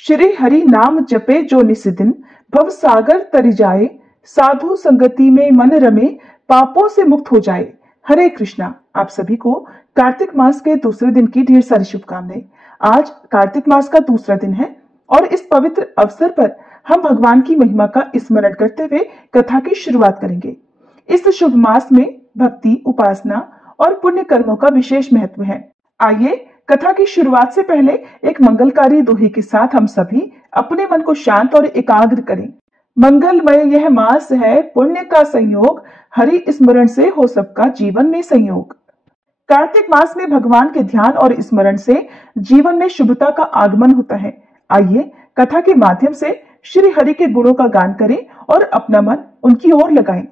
श्री हरि नाम जपे जो निसिदिन, भव सागर तरि जाए, साधु संगति में मन रमे, पापों से मुक्त हो जाए। हरे कृष्णा। आप सभी को कार्तिक मास के दूसरे दिन की ढेर सारी शुभकामनाएं। आज कार्तिक मास का दूसरा दिन है और इस पवित्र अवसर पर हम भगवान की महिमा का स्मरण करते हुए कथा की शुरुआत करेंगे। इस शुभ मास में भक्ति, उपासना और पुण्य कर्मों का विशेष महत्व है। आइए कथा की शुरुआत से पहले एक मंगलकारी दोहे के साथ हम सभी अपने मन को शांत और एकाग्र करें। मंगलमय यह मास है, पुण्य का संयोग, हरि स्मरण से हो सबका जीवन में संयोग। कार्तिक मास में भगवान के ध्यान और स्मरण से जीवन में शुभता का आगमन होता है। आइए कथा के माध्यम से श्री हरि के गुणों का गान करें और अपना मन उनकी ओर लगाएं।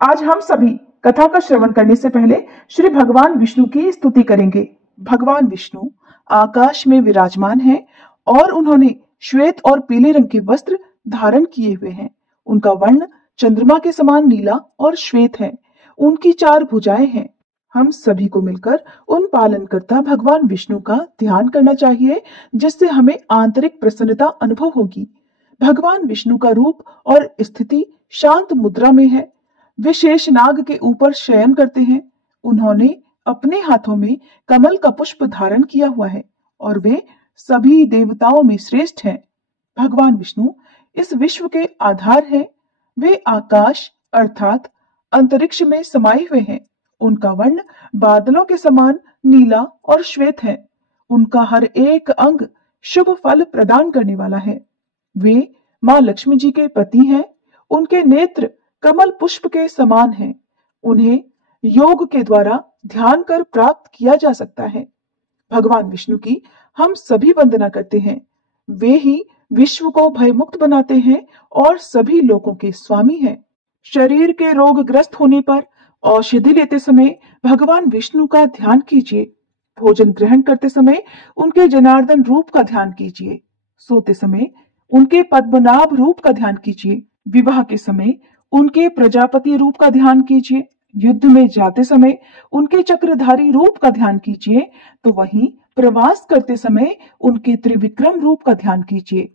आज हम सभी कथा का श्रवण करने से पहले श्री भगवान विष्णु की स्तुति करेंगे। भगवान विष्णु आकाश में विराजमान हैं और उन्होंने श्वेत और पीले रंग के वस्त्र धारण किए हुए हैं। उनका वर्ण चंद्रमा के समान नीला और श्वेत है। उनकी 4 भुजाएं हैं। हम सभी को मिलकर उन पालनकर्ता भगवान विष्णु का ध्यान करना चाहिए, जिससे हमें आंतरिक प्रसन्नता अनुभव होगी। भगवान विष्णु का रूप और स्थिति शांत मुद्रा में है। वे शेषनाग के ऊपर शयन करते हैं। उन्होंने अपने हाथों में कमल का पुष्प धारण किया हुआ है और वे सभी देवताओं में श्रेष्ठ हैं। भगवान विष्णु इस विश्व के आधार हैं। वे आकाश अर्थात अंतरिक्ष में समाये हुए हैं। उनका वर्ण बादलों के समान नीला और श्वेत है। उनका हर एक अंग शुभ फल प्रदान करने वाला है। वे माँ लक्ष्मी जी के पति हैं। उनके नेत्र कमल पुष्प के समान हैं। उन्हें योग के द्वारा ध्यान कर प्राप्त किया जा सकता है। भगवान विष्णु की हम सभी वंदना करते हैं। वे ही विश्व को भयमुक्त बनाते हैं और सभी लोगों के स्वामी हैं। शरीर के रोगग्रस्त होने पर औषधि लेते समय भगवान विष्णु का ध्यान कीजिए। भोजन ग्रहण करते समय उनके जनार्दन रूप का ध्यान कीजिए। सोते समय उनके पद्मनाभ रूप का ध्यान कीजिए। विवाह के समय उनके प्रजापति रूप का ध्यान कीजिए। युद्ध में जाते समय उनके चक्रधारी रूप का ध्यान कीजिए, तो वहीं प्रवास करते समय उनके त्रिविक्रम रूप का ध्यान कीजिए।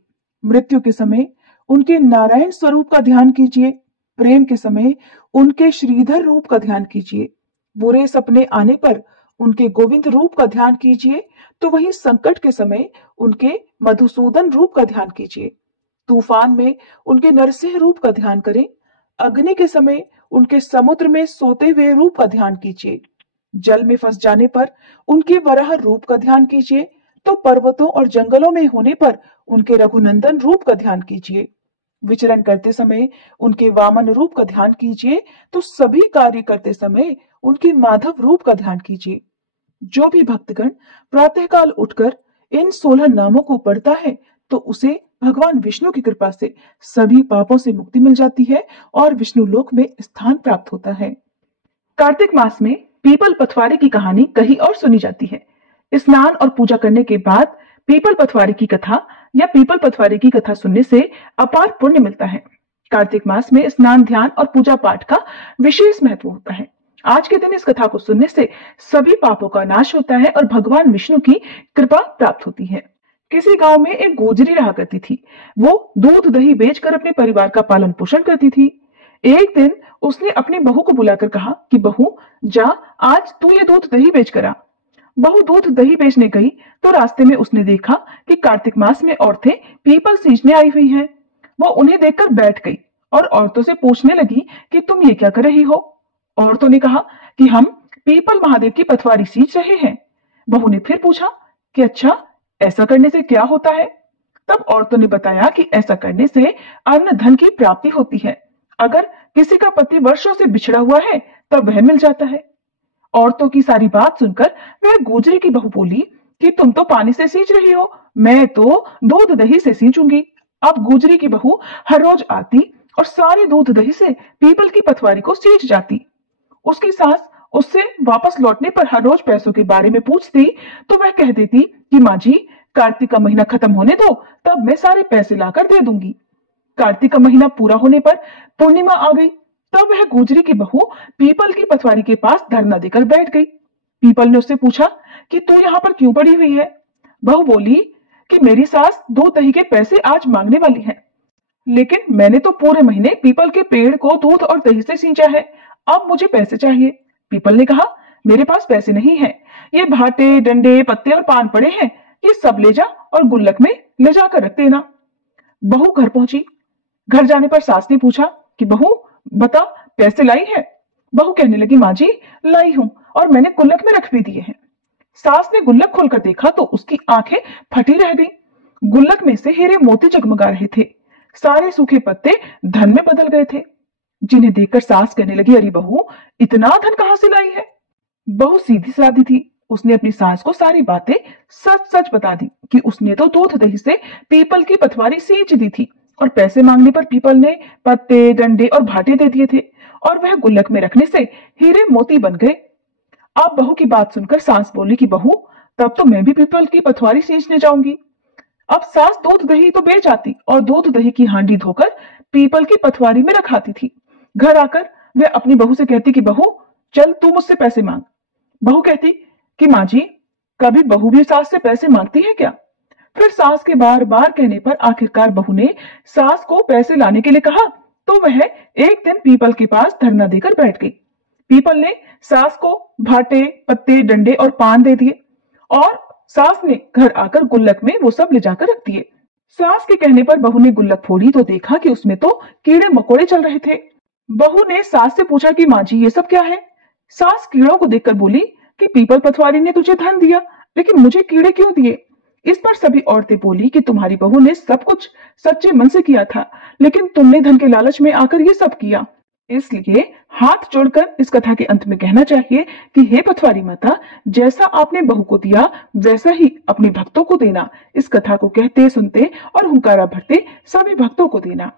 मृत्यु के समय उनके नारायण स्वरूप का ध्यान कीजिए। प्रेम के समय उनके श्रीधर रूप का ध्यान कीजिए। बुरे सपने आने पर उनके गोविंद रूप का ध्यान कीजिए, तो वहीं संकट के समय उनके मधुसूदन रूप का ध्यान कीजिए। तूफान में उनके नरसिंह रूप का ध्यान करें। अग्नि के समय उनके समुद्र में सोते हुए रूप का ध्यान कीजिए। जल में फंस जाने पर उनके वराह रूप का ध्यान कीजिए, तो पर्वतों और जंगलों में होने पर उनके रघुनंदन रूप का ध्यान कीजिए। विचरण करते समय उनके वामन रूप का ध्यान कीजिए, तो सभी कार्य करते समय उनके माधव रूप का ध्यान कीजिए। जो भी भक्तगण प्रातःकाल उठकर इन 16 नामों को पढ़ता है, तो उसे भगवान विष्णु की कृपा से सभी पापों से मुक्ति मिल जाती है और विष्णु लोक में स्थान प्राप्त होता है। कार्तिक मास में पीपल पथवारे की कहानी कहीं और सुनी जाती है। स्नान और पूजा करने के बाद पीपल पथवारे की कथा या पीपल पथवारे की कथा सुनने से अपार पुण्य मिलता है। कार्तिक मास में स्नान, ध्यान और पूजा पाठ का विशेष महत्व होता है। आज के दिन इस कथा को सुनने से सभी पापों का नाश होता है और भगवान विष्णु की कृपा प्राप्त होती है। किसी गांव में एक गोजरी रहा करती थी। वो दूध दही बेचकर अपने परिवार का पालन पोषण करती थी। एक दिन उसने अपनी बहू को बुलाकर कहा कि बहू, जा आज तू ये दूध दही बेच कर आ। बहू दूध दही बेचने गई तो रास्ते में उसने देखा कि कार्तिक मास में औरतें पीपल सींचने आई हुई हैं। वो उन्हें देखकर बैठ गई और औरतों से पूछने लगी कि तुम ये क्या कर रही हो। औरतों ने कहा कि हम पीपल महादेव की पथवारी सींच रहे हैं। बहू ने फिर पूछा कि अच्छा, ऐसा करने से क्या होता है। तब औरतों ने बताया कि ऐसा करने से अन्न धन की प्राप्ति होती है। अगर किसी का पति वर्षों से बिछड़ा हुआ है तब वह मिल जाता है। औरतों की सारी बात सुनकर वह गुजरी की बहू बोली कि तुम तो पानी से सींच रही हो, मैं तो दूध दही से सींचूंगी। अब गुजरी की बहू हर रोज आती और सारे दूध दही से पीपल की पथवारी को सींच जाती। उसकी सास उससे वापस लौटने पर हर रोज पैसों के बारे में पूछती तो वह कह देती कि माँ जी, कार्तिक का महीना खत्म होने दो, तब मैं सारे पैसे लाकर दे दूंगी। कार्तिक का महीना पूरा होने पर पूर्णिमा आ गई। तब वह गुजरी की बहू पीपल की पथवारी के पास धरना देकर बैठ गई। पीपल ने उससे पूछा कि तू यहाँ पर क्यों पड़ी हुई है। बहू बोली कि मेरी सास दूध दही के पैसे आज मांगने वाली है, लेकिन मैंने तो पूरे महीने पीपल के पेड़ को दूध और दही से सींचा है, अब मुझे पैसे चाहिए। पीपल ने कहा, मेरे पास पैसे नहीं है, ये भाटे डंडे पत्ते और पान पड़े हैं, ये सब ले जा और गुल्लक में ले जाकर रख देना। बहू घर पहुंची। घर जाने पर सास ने पूछा कि बहू बता, पैसे लाई है? बहू कहने लगी, माँ जी लाई हूं, और मैंने गुल्लक में रख भी दिए हैं। सास ने गुल्लक खोलकर देखा तो उसकी आंखें फटी रह गई। गुल्लक में से हीरे मोती जगमगा रहे थे, सारे सूखे पत्ते धन में बदल गए थे, जिन्हें देखकर सास कहने लगी, अरे बहू इतना धन कहां से लाई है? बहू सीधी सादी थी, उसने अपनी सास को सारी बातें सच सच बता दी कि उसने तो दूध दही से पीपल की पथवारी सींच दी थी, और पैसे मांगने पर पीपल ने पत्ते डंडे और भाटे दे दिए थे, और वह गुल्लक में रखने से हीरे मोती बन गए। अब बहू की बात सुनकर सास बोली कि बहू तब तो मैं भी पीपल की पथवारी सींचने जाऊंगी। अब सास दूध दही तो बेच आती और दूध दही की हांडी धोकर पीपल की पथवारी में रखाती थी। घर आकर वह अपनी बहू से कहती कि बहू चल तू मुझसे पैसे मांग। बहू कहती कि माँ जी कभी बहू भी सास से पैसे मांगती है क्या? फिर सास के बार बार कहने पर आखिरकार बहू ने सास को पैसे लाने के लिए कहा, तो वह एक दिन पीपल के पास धरना देकर बैठ गई। पीपल ने सास को भाटे पत्ते डंडे और पान दे दिए, और सास ने घर आकर गुल्लक में वो सब ले जाकर रख दिए। सास के कहने पर बहू ने गुल्लक फोड़ी तो देखा कि उसमें तो कीड़े मकोड़े चल रहे थे। बहू ने सास से पूछा कि माँ जी ये सब क्या है? सास कीड़ों को देखकर बोली कि पीपल पथवारी ने तुझे धन दिया, लेकिन मुझे कीड़े क्यों दिए? इस पर सभी औरतें बोली कि तुम्हारी बहू ने सब कुछ सच्चे मन से किया था, लेकिन तुमने धन के लालच में आकर ये सब किया। इसलिए हाथ जोड़कर इस कथा के अंत में कहना चाहिए कि हे पथवारी माता, जैसा आपने बहू को दिया वैसा ही अपने भक्तों को देना। इस कथा को कहते सुनते और हुंकारा भरते सभी भक्तों को देना।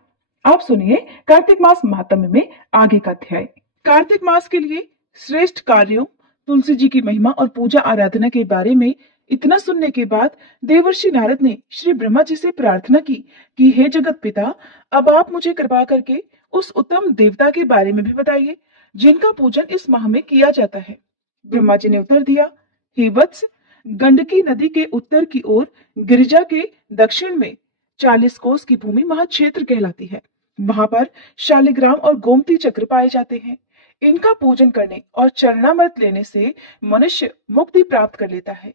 आप सुनिए कार्तिक मास महात्म्य में आगे का अध्याय। कार्तिक मास के लिए श्रेष्ठ कार्यों, तुलसी जी की महिमा और पूजा आराधना के बारे में इतना सुनने के बाद देवर्षि नारद ने श्री ब्रह्मा जी से प्रार्थना की कि हे जगत पिता, अब आप मुझे कृपा करके उस उत्तम देवता के बारे में भी बताइए जिनका पूजन इस माह में किया जाता है। ब्रह्मा जी ने उत्तर दिया, हे वत्स, गंडकी नदी के उत्तर की ओर गिरिजा के दक्षिण में 40 कोस की भूमि महाक्षेत्र कहलाती है। वहां पर शालिग्राम और गोमती चक्र पाए जाते हैं। इनका पूजन करने और चरणामृत लेने से मनुष्य मुक्ति प्राप्त कर लेता है।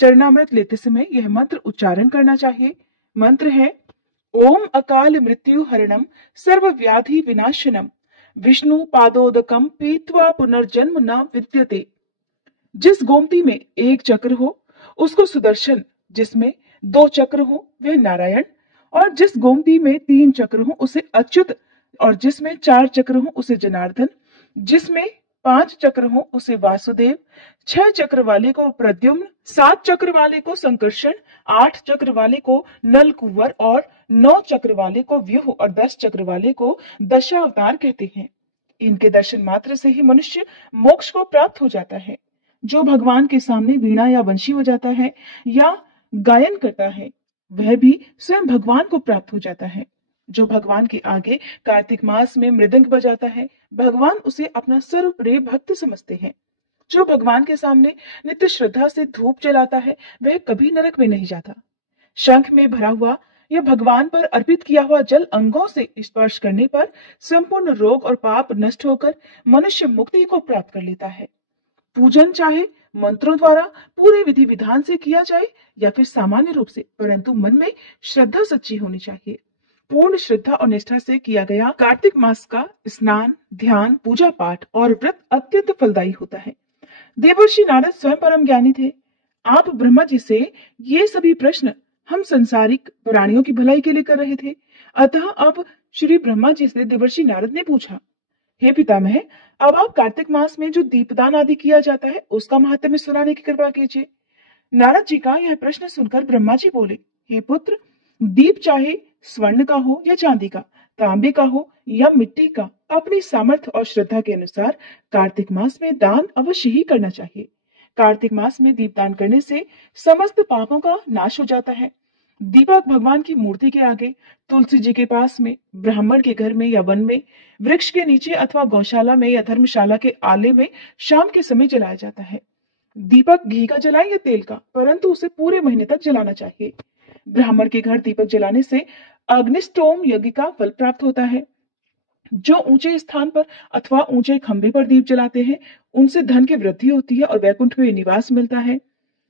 चरणामृत लेते समय यह मंत्र उच्चारण करना चाहिए। मंत्र है, ओम अकाल मृत्यु हरणम सर्व व्याधि विनाशनम विष्णु पादोदकम पीत्वा पुनर्जन्म न विद्यते। जिस गोमती में एक चक्र हो उसको सुदर्शन, जिसमें 2 चक्र हो वह नारायण, और जिस गोमती में 3 चक्र हो उसे अच्युत, और जिसमें 4 चक्र हो उसे जनार्दन, जिसमें 5 चक्र हो उसे वासुदेव, 6 चक्र वाले को प्रद्युम्न, 7 चक्र वाले को संकर्षण, 8 चक्र वाले को नलकुंवर, और 9 चक्र वाले को व्यूह, और 10 चक्र वाले को दशावतार कहते हैं। इनके दर्शन मात्र से ही मनुष्य मोक्ष को प्राप्त हो जाता है। जो भगवान के सामने वीणा या वंशी हो जाता है या गायन करता है वह भी स्वयं भगवान को प्राप्त हो जाता है। जो भगवान के आगे कार्तिक मास में मृदंग बजाता है, भगवान उसे अपना सर्वप्रिय भक्त समझते हैं। जो भगवान के सामने नित्य श्रद्धा से धूप जलाता है वह कभी नरक में नहीं जाता। शंख में भरा हुआ या भगवान पर अर्पित किया हुआ जल अंगों से स्पर्श करने पर संपूर्ण रोग और पाप नष्ट होकर मनुष्य मुक्ति को प्राप्त कर लेता है। पूजन चाहे मंत्रों द्वारा पूरे विधि विधान से किया जाए या फिर सामान्य रूप से, परंतु मन में श्रद्धा सच्ची होनी चाहिए। पूर्ण श्रद्धा और निष्ठा से किया गया कार्तिक मास का स्नान, ध्यान, पूजा पाठ और व्रत अत्यंत फलदायी होता है। देवर्षि नारद स्वयं परम ज्ञानी थे। आप ब्रह्मा जी से ये सभी प्रश्न हम संसारिक प्राणियों की भलाई के लिए कर रहे थे। अतः अब श्री ब्रह्मा जी से देवर्षि नारद ने पूछा, हे पितामह, अब आप कार्तिक मास में जो दीपदान आदि किया जाता है उसका महत्व सुनाने की कृपा कीजिए। नारद जी का यह प्रश्न सुनकर ब्रह्मा जी बोले, हे पुत्र, दीप चाहे स्वर्ण का हो या चांदी का, तांबे का हो या मिट्टी का, अपनी सामर्थ्य और श्रद्धा के अनुसार कार्तिक मास में दान अवश्य ही करना चाहिए। कार्तिक मास में दीपदान करने से समस्त पापों का नाश हो जाता है। दीपक भगवान की मूर्ति के आगे, तुलसी जी के पास में, ब्राह्मण के घर में या वन में, वृक्ष के नीचे अथवा गौशाला में या धर्मशाला के आले में शाम के समय जलाया जाता है। दीपक घी का जलाए या तेल का, परंतु उसे पूरे महीने तक जलाना चाहिए। ब्राह्मण के घर दीपक जलाने से अग्निष्टोम यज्ञ का फल प्राप्त होता है। जो ऊंचे स्थान पर अथवा ऊंचे खंभे पर दीप जलाते हैं उनसे धन की वृद्धि होती है और वैकुंठ में निवास मिलता है।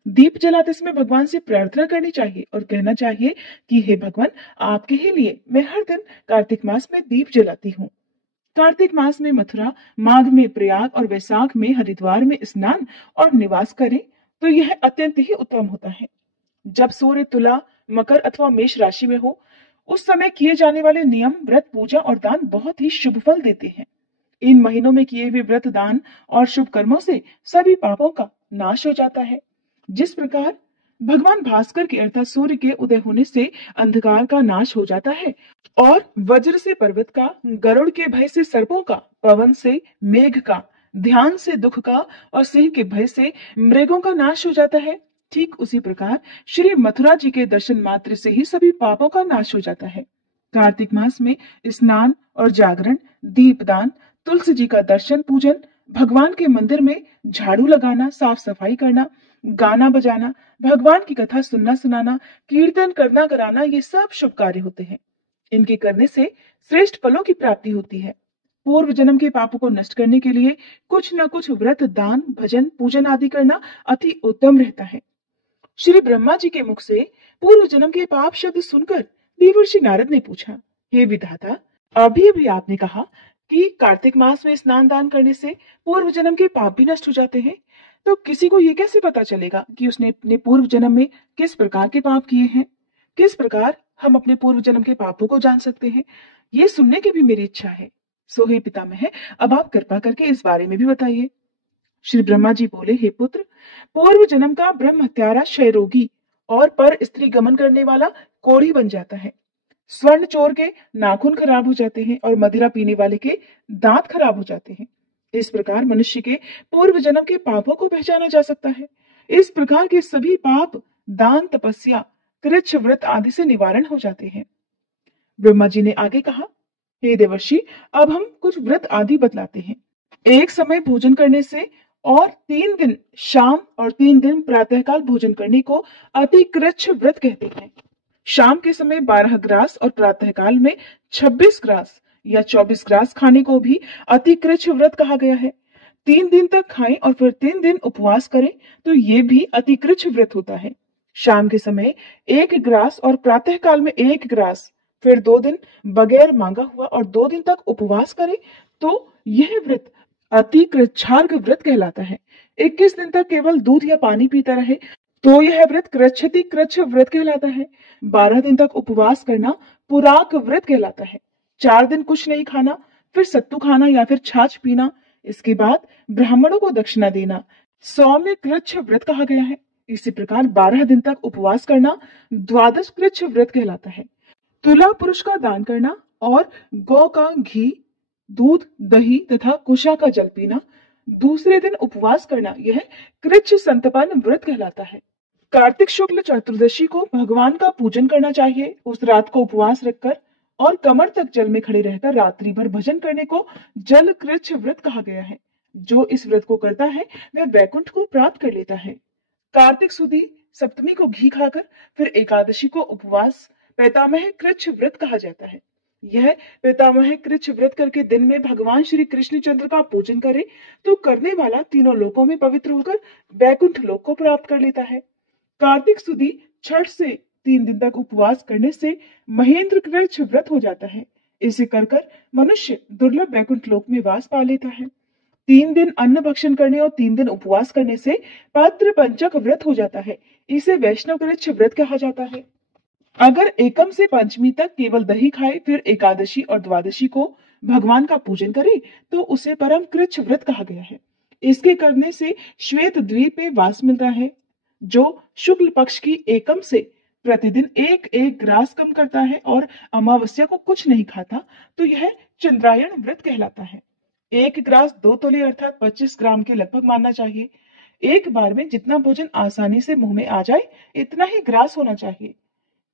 दीप जलाते समय भगवान से प्रार्थना करनी चाहिए और कहना चाहिए कि हे भगवान, आपके ही लिए मैं हर दिन कार्तिक मास में दीप जलाती हूँ। कार्तिक मास में मथुरा, माघ में प्रयाग और वैशाख में हरिद्वार में स्नान और निवास करें तो यह अत्यंत ही उत्तम होता है। जब सूर्य तुला, मकर अथवा मेष राशि में हो उस समय किए जाने वाले नियम, व्रत, पूजा और दान बहुत ही शुभ फल देते हैं। इन महीनों में किए हुए व्रत, दान और शुभ कर्मों से सभी पापों का नाश हो जाता है। जिस प्रकार भगवान भास्कर के अर्थात सूर्य के उदय होने से अंधकार का नाश हो जाता है और वज्र से पर्वत का, गरुड़ के भय से सर्पों का, पवन से मेघ का, ध्यान से दुख का और सिंह के भय से मृगों का नाश हो जाता है, ठीक उसी प्रकार श्री मथुरा जी के दर्शन मात्र से ही सभी पापों का नाश हो जाता है। कार्तिक मास में स्नान और जागरण, दीपदान, तुलसी जी का दर्शन पूजन, भगवान के मंदिर में झाड़ू लगाना, साफ सफाई करना, गाना बजाना, भगवान की कथा सुनना सुनाना, कीर्तन करना कराना, ये सब शुभ कार्य होते हैं। इनके करने से श्रेष्ठ फलों की प्राप्ति होती है। पूर्व जन्म के पापों को नष्ट करने के लिए कुछ न कुछ व्रत, दान, भजन, पूजन आदि करना अति उत्तम रहता है। श्री ब्रह्मा जी के मुख से पूर्व जन्म के पाप शब्द सुनकर देवर्षि नारद ने पूछा, हे विधाता, अभी अभी आपने कहा कि कार्तिक मास में स्नान दान करने से पूर्व जन्म के पाप भी नष्ट हो जाते हैं, तो किसी को ये कैसे पता चलेगा कि उसने अपने पूर्व जन्म में किस प्रकार के पाप किए हैं? किस प्रकार हम अपने पूर्व जन्म के पापों को जान सकते हैं? ये सुनने की भी मेरी इच्छा है। सो हे पितामह, अब आप कृपा करके इस बारे में भी बताइए। श्री ब्रह्मा जी बोले, हे पुत्र, पूर्व जन्म का ब्रह्म हत्यारा, क्षय रोगी और पर स्त्री गमन करने वाला कोढ़ी बन जाता है। स्वर्ण चोर के नाखून खराब हो जाते हैं और मदिरा पीने वाले के दांत खराब हो जाते हैं। इस प्रकार मनुष्य के पूर्व जन्म के पापों को पहचाना जा सकता है। इस प्रकार के सभी पाप दान, तपस्या, कृच्छ, व्रत आदि से निवारण हो जाते हैं। ब्रह्मा जी ने आगे कहा, हे देवर्षि, अब हम कुछ व्रत आदि बतलाते हैं। एक समय भोजन करने से और 3 दिन शाम और 3 दिन प्रातःकाल भोजन करने को अतिकृच्छ व्रत कहते हैं। शाम के समय 12 ग्रास और प्रातःकाल में 26 ग्रास या 24 ग्रास खाने को भी अतिकृच्छ व्रत कहा गया है। 3 दिन तक खाएं और फिर 3 दिन उपवास करें तो ये भी अतिकृच्छ व्रत होता है। शाम के समय 1 ग्रास और प्रातःकाल में 1 ग्रास, फिर 2 दिन बगैर मांगा हुआ और 2 दिन तक उपवास करें तो यह व्रत अतिकृच्छार्घ व्रत कहलाता है। 21 दिन तक केवल दूध या पानी पीता रहे तो यह व्रत कृच्छति कृच्छ व्रत कहलाता है। 12 दिन तक उपवास करना पुराक व्रत कहलाता है। 4 दिन कुछ नहीं खाना, फिर सत्तू खाना या फिर छाछ पीना, इसके बाद ब्राह्मणों को दक्षिणा देना सौम्य कृच्छ व्रत कहा गया है। इसी प्रकार 12 दिन तक उपवास करना द्वादश कृच्छ व्रत कहलाता है। तुला पुरुष का दान करना और गौ का घी, दूध, दही तथा कुशा का जल पीना, दूसरे दिन उपवास करना, यह कृच्छ संतपन व्रत कहलाता है। कार्तिक शुक्ल चतुर्दशी को भगवान का पूजन करना चाहिए। उस रात को उपवास रखकर और कमर तक जल में खड़े रहकर रात्रि भर भजन करने को जल कृच्छ व्रत कहा गया है। जो इस व्रत को करता है वह वैकुंठ को प्राप्त कर लेता है। कार्तिक सुदी सप्तमी को घी खाकर फिर एकादशी को उपवास पैतामह कृच्छ व्रत कहा जाता है। यह पैतामह कृच्छ व्रत करके दिन में भगवान श्री कृष्णचंद्र का पूजन करे तो करने वाला तीनों लोकों में पवित्र होकर वैकुंठ लोक को प्राप्त कर लेता है। कार्तिक सुदी छठ से 3 दिन तक उपवास करने से महेंद्र कृच्छ व्रत हो जाता है। इसे कर कर मनुष्य दुर्लभ वैकुंठ लोक में वास पा लेता है। 3 दिन अन्न भक्षण करने और 3 दिन उपवास करने से पात्र पंचक व्रत हो जाता है। इसे वैष्णव कृच्छ व्रत कहा जाता है। अगर एकम से पंचमी तक केवल दही खाए फिर एकादशी और द्वादशी को भगवान का पूजन करे तो उसे परम कृच्छ व्रत कहा गया है। इसके करने से श्वेत द्वीप में वास मिलता है। जो शुक्ल पक्ष की एकम से प्रतिदिन 1-1 ग्रास कम करता है और अमावस्या को कुछ नहीं खाता तो यह चंद्रायण व्रत कहलाता है। 1 ग्रास 2 तोले अर्थात 25 ग्राम के लगभग मानना चाहिए। एक बार में जितना भोजन आसानी से मुंह में आ जाए इतना ही ग्रास होना चाहिए।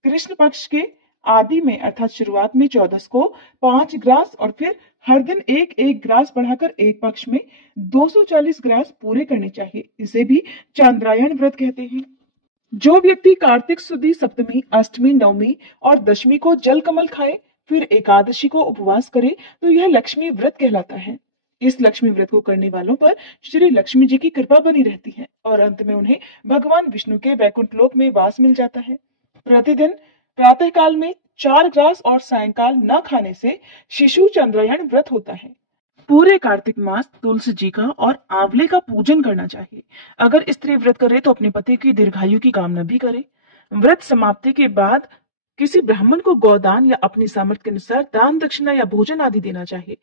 कृष्ण पक्ष के आदि में अर्थात शुरुआत में 14 को 5 ग्रास और फिर हर दिन 1-1 ग्रास बढ़ाकर एक पक्ष में 240 ग्रास पूरे करने चाहिए। इसे भी चांद्रायण व्रत कहते हैं। जो व्यक्ति कार्तिक सुदी सप्तमी, अष्टमी, नवमी और दशमी को जल कमल खाए, फिर एकादशी को उपवास करे, तो यह लक्ष्मी व्रत कहलाता है। इस लक्ष्मी व्रत को करने वालों पर श्री लक्ष्मी जी की कृपा बनी रहती है और अंत में उन्हें भगवान विष्णु के वैकुंठ लोक में वास मिल जाता है। प्रतिदिन प्रातः काल में 4 ग्रास और सायंकाल न खाने से शिशु चंद्रायण व्रत होता है। पूरे कार्तिक मास तुलसी जी का और आंवले का पूजन करना चाहिए। अगर स्त्री व्रत करे तो अपने पति की दीर्घायु की कामना भी करे। व्रत समाप्ति के बाद किसी ब्राह्मण को गोदान या अपनी सामर्थ्य के अनुसार दान दक्षिणा या भोजन आदि देना चाहिए।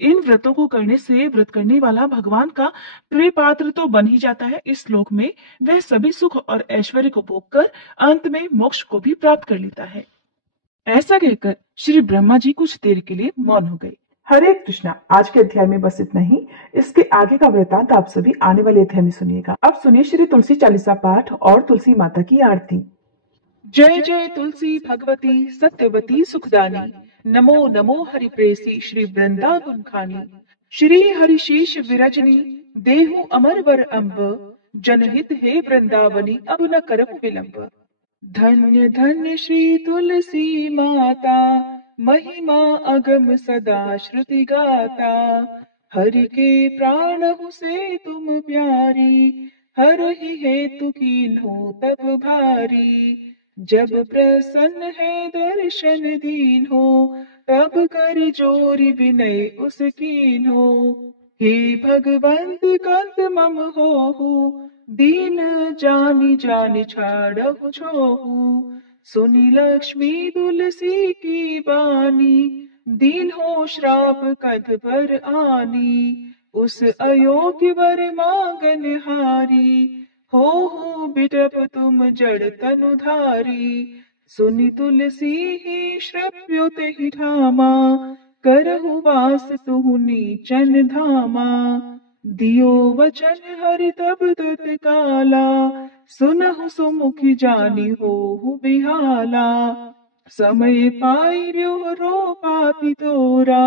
इन व्रतों को करने से व्रत करने वाला भगवान का प्रिय पात्र तो बन ही जाता है, इस श्लोक में वह सभी सुख और ऐश्वर्य को भोग कर अंत में मोक्ष को भी प्राप्त कर लेता है। ऐसा कहकर श्री ब्रह्मा जी कुछ देर के लिए मौन हो गए। हरे कृष्णा। आज के अध्याय में बस इतना ही। इसके आगे का वृतांत आप सभी आने वाले अध्याय में सुनिएगा। अब सुनिए श्री तुलसी चालीसा पाठ और तुलसी माता की आरती। जय जय तुलसी भगवती सत्यवती सुखदानी, नमो नमो हरि प्रेसी श्री वृंदावन खानी, श्री हरिशेष विरजनी देहु अमर वर अम्ब, जनहित हे वृंदावनी अब न करहु विलंब। धन्य धन्य श्री तुलसी माता, महिमा अगम सदा श्रुति गाता, हरि के प्राण से तुम प्यारी, हर ही हेतु कीन्हो तब भारी। जब प्रसन्न है दर्शन दीन हो, तब कर जोरी विनय उस कीन्हो। हे भगवंत कंत मम होहु, दीन जानी जानि छाड़हु छोहु। सुनी लक्ष्मी तुलसी की बानी, दीन हो श्राप कध पर आनी। उस अयोग्य वर मांगन हारी, हो बिटप तुम जड़ तनुधारी। सुनि तुलसी ही श्रव्योत ही ठामा, करहु वास तुहु नीचन धामा। दियो वचन हरि तब तत्काला, सुनहु सुमुखी जानी होहु बिहाला। समय पाइर्यो रो पापी तोरा,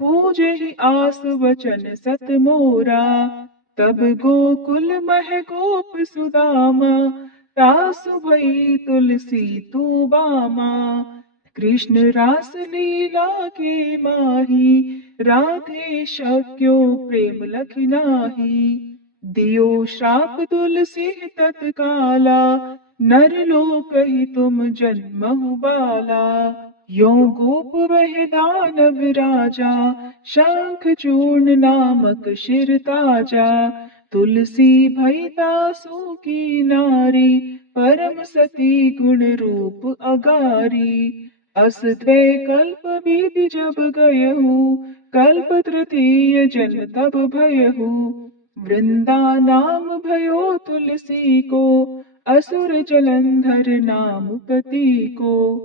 पूजे ही आस वचन सत मोरा। तब गोकुल मह गोप सुदामा, तासु भई तुलसी तू बामा। कृष्ण रास लीला के माही, राधे शक्यो प्रेम लखि नाही। दियो श्राप तुलसी तत्काला, नर लोक ही तुम जन्महु बाला। यो गोप वह दानव राजा, शंख चूर्ण नामक शिर ताजा। तुलसी भई तासु की नारी, परम सती गुण रूप अगारी। अस द्वै कल्प बीति जब गयहु, कल्प तृतीय जन्म तब भयहु। वृंदा नाम भयो तुलसी को, असुर जलंधर नाम पति को।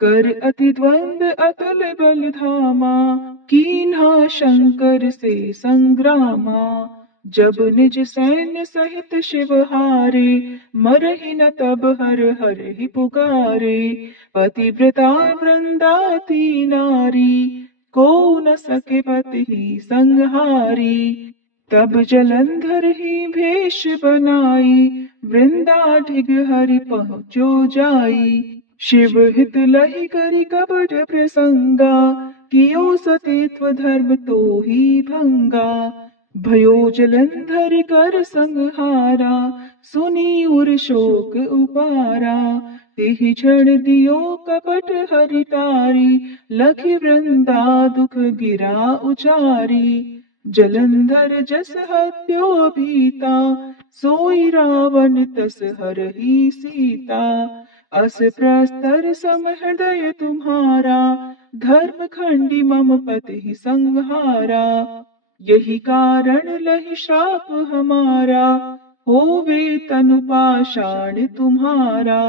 कर अति द्वंद अतुल बल धामा, कीन्हा शंकर से संग्रामा। जब निज सैन्य सहित शिव हारे, मरहि न तब हर हर ही पुकारे। पतिव्रता वृंदाती नारी, को न सके पति ही संहारी। तब जलंधर ही भेष बनाई, वृंदा ढिग हरि पहुँचो जाई। शिव हित लहि करि कपट प्रसंगा, कियो सतीत्व धर्म तो ही भंगा। भयो जलंधर कर संहारा, सुनी उर शोक उपारा। तेहि क्षण दियो कपट हरि तारी, लखि वृंदा दुख गिरा उचारी। जलंधर जस हत्यो भीता, सोई रावण तस हरहि सीता। अस प्रस्तर सम हृदय तुम्हारा, धर्म खंडी मम पति संहारा। यही कारण लहि श्राप हमारा, होवे तनु पाषाण तुम्हारा।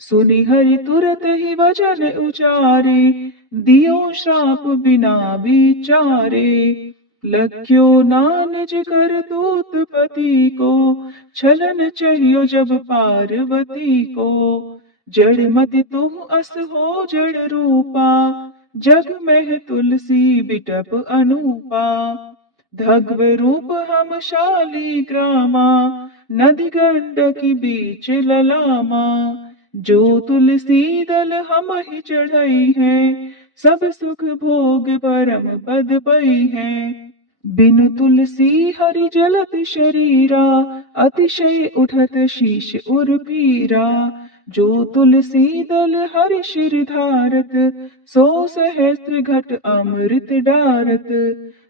सुनि हरि तुरत ही वचन उचारे, दियो श्राप बिना विचारे। लख्यो नानज कर दूत पति को, छलन चाहियो जब पार्वती को। जड़ मति तुह अस हो जड़ रूपा, जग में तुलसी बिटप अनूपा। धग्व रूप हम शालिग्रामा, नदी गंडकी बीच ललामा। जो तुलसी दल हम ही चढ़ई है, सब सुख भोग परम पद पई है। बिनु तुलसी हरि जलत शरीरा, अतिशय उठत शीश उर पीरा। जो तुलसी दल हरि शिर धारत, सो सहस्त्र घट अमृत डारत।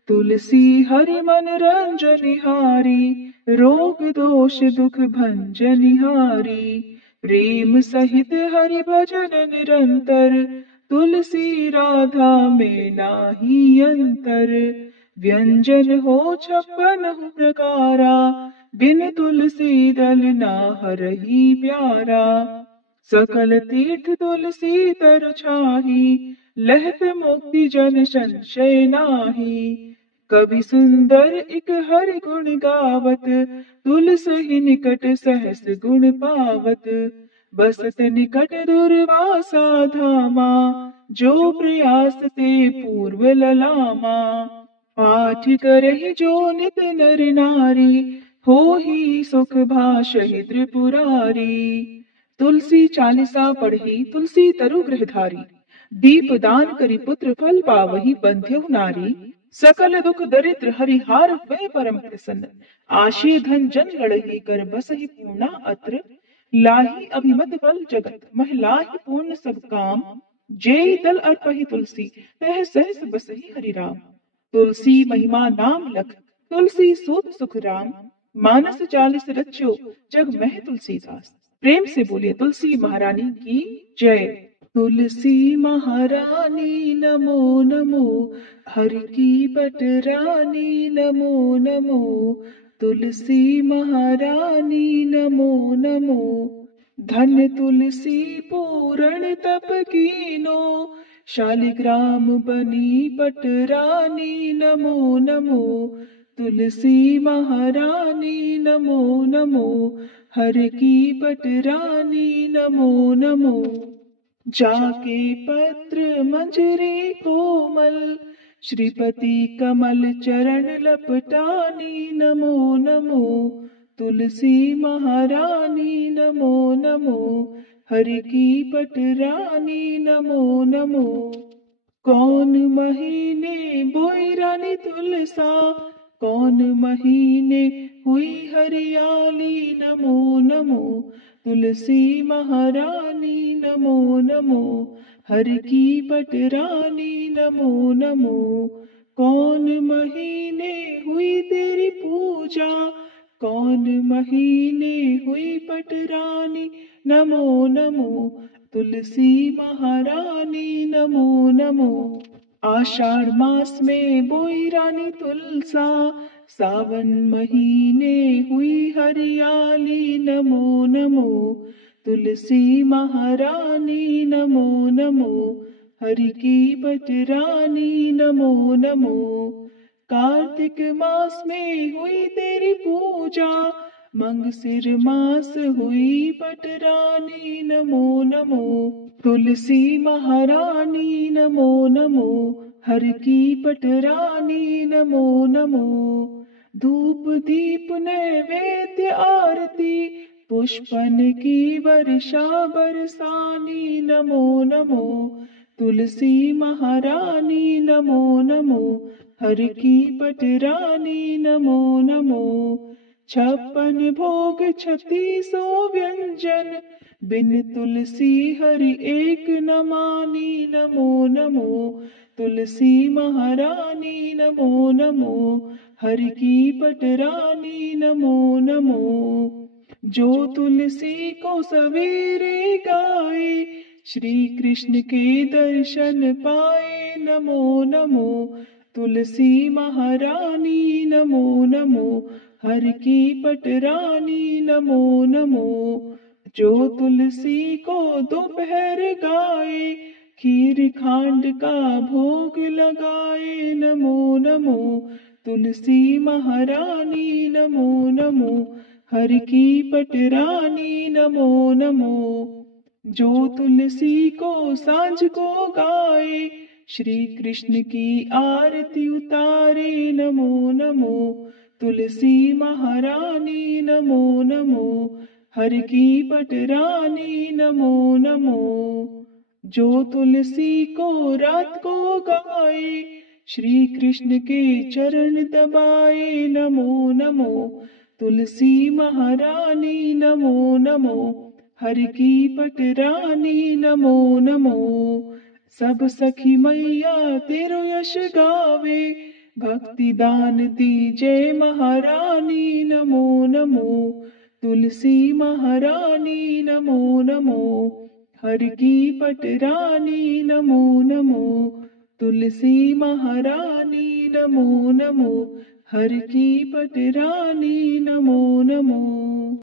तुलसी हरि मन रंजनिहारी, रोग दोष दुख भंजनिहारी। प्रेम सहित हरि भजन निरंतर, तुलसी राधा में नाही अंतर। व्यंजन हो 56 प्रकारा, बिन तुलसी दल ना हरहि प्यारा। सकल तीर्थ तुलसी तर छाही, लहत मुक्ति जन संशय नाही। कवि सुंदर एक हरि गुण गावत, तुलसी निकट सहस गुण पावत। बसत निकट दुर्वासा धामा, जो प्रयास ते पूर्व ललामा। पाठ करहि जो नित नर नारी, हो ही सुख भाषहि त्रिपुरारी। तुलसी चालीसा पढ़ी तुलसी तरु गृहधारी, दीप दान करी पुत्र फल पावही बंध्यु नारी। सकल दुख दरिद्र हरिहार हुए परम प्रसन्न, आशे धन जन लड़ही कर बसहि पूर्णा अत्र। लाही अभिमत बल जगत, महिलाहि पूर्ण सब काम। जेहि दल अर्पहि तुलसी, तह सहस बसहि हरि राम। तुलसी महिमा नाम लख, तुलसी सूत सुख राम। मानस 40 रच्यो, जग मह तुलसीदास। प्रेम से बोलिए तुलसी महारानी की जय। तुलसी महारानी नमो नमो, हरि की पटरानी नमो नमो। तुलसी महारानी नमो नमो, धन्य तुलसी पूरण तप कीनो। शालिग्राम बनी पटरानी नमो नमो। तुलसी महारानी नमो नमो, हर की पटरानी नमो नमो। जाके पत्र मंजरी कोमल, श्रीपति कमल चरण लपटानी नमो नमो। तुलसी महारानी नमो नमो, हरि की पटरानी नमो नमो। कौन महीने बोई रानी तुलसा, कौन महीने हुई हरियाली नमो नमो। तुलसी महारानी नमो नमो, हरि की पटरानी नमो नमो। कौन महीने हुई तेरी पूजा, कौन महीने हुई पटरानी नमो नमो। तुलसी महारानी नमो नमो। आषाढ़ मास में बोई रानी तुलसा, सावन महीने हुई हरियाली नमो नमो। तुलसी महारानी नमो नमो, हरि की पटरानी नमो नमो। कार्तिक मास में हुई तेरी पूजा, मंगसिर मास हुई पटरानी नमो नमो। तुलसी महारानी नमो नमो, हर की पटरानी नमो नमो। धूप दीप नैवेद्य आरती, पुष्पन की वर्षा बरसानी नमो नमो। तुलसी महारानी नमो नमो, हर की पटरानी नमो नमो। 56 भोग 36 व्यंजन, बिन तुलसी हरि एक न मानी नमो नमो। तुलसी महारानी नमो नमो, हरि की पटरानी नमो नमो। जो तुलसी को सवेरे गाए, श्री कृष्ण के दर्शन पाए नमो नमो। तुलसी महारानी नमो नमो, हर की पटरानी नमो नमो। जो तुलसी को दोपहर गाए, खीर खांड का भोग लगाए नमो नमो। तुलसी महारानी नमो नमो, हर की पटरानी नमो नमो। जो तुलसी को सांझ को गाए, श्री कृष्ण की आरती उतारे नमो नमो। तुलसी महारानी नमो नमो। हर की पटरानी नमो नमो। जो तुलसी को रात को गाए, श्री कृष्ण के चरण दबाए नमो नमो। तुलसी महारानी नमो नमो। हर की पटरानी नमो नमो। सब सखी मैया तेरो यश गावे, भक्ति दान दीजे महारानी नमो नमो। तुलसी महारानी नमो नमो। हर की पटरानी नमो नमो। तुलसी महारानी नमो नमो। हर की पटरानी नमो नमो।